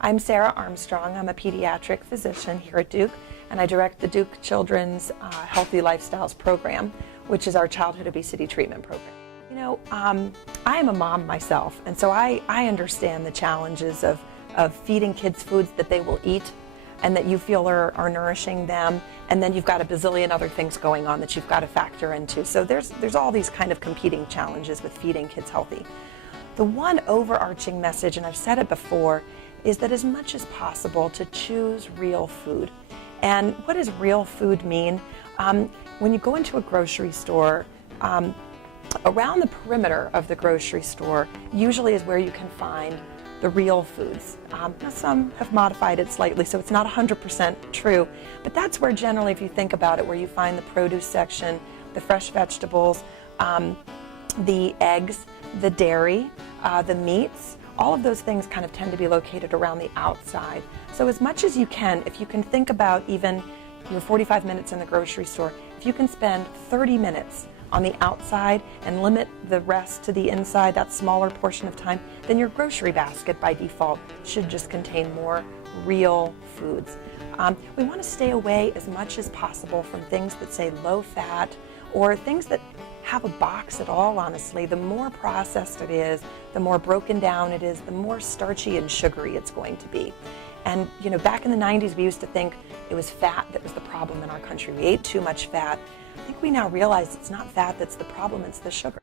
I'm Sarah Armstrong. I'm a pediatric physician here at Duke, and I direct the Duke Children's Healthy Lifestyles program, which is our childhood obesity treatment program. You know, I am a mom myself, and so I understand the challenges of feeding kids foods that they will eat and that you feel are nourishing them, and then you've got a bazillion other things going on that you've got to factor into. So there's all these kind of competing challenges with feeding kids healthy. The one overarching message, and I've said it before, is that as much as possible to choose real food. And what does real food mean? When you go into a grocery store, around the perimeter of the grocery store usually is where you can find the real foods. Now some have modified it slightly, so it's not 100% true, but that's where generally, if you think about it, where you find the produce section, the fresh vegetables, the eggs, the dairy, the meats. All of those things kind of tend to be located around the outside. So as much as you can, if you can think about even your 45 minutes in the grocery store, if you can spend 30 minutes on the outside and limit the rest to the inside, that smaller portion of time, then your grocery basket by default should just contain more real foods. We want to stay away as much as possible from things that say low fat or things that have a box at all, honestly. The more processed it is, the more broken down it is, the more starchy and sugary it's going to be. And you know, back in the 90s, we used to think it was fat that was the problem in our country. We ate too much fat. I think we now realize it's not fat that's the problem, it's the sugar.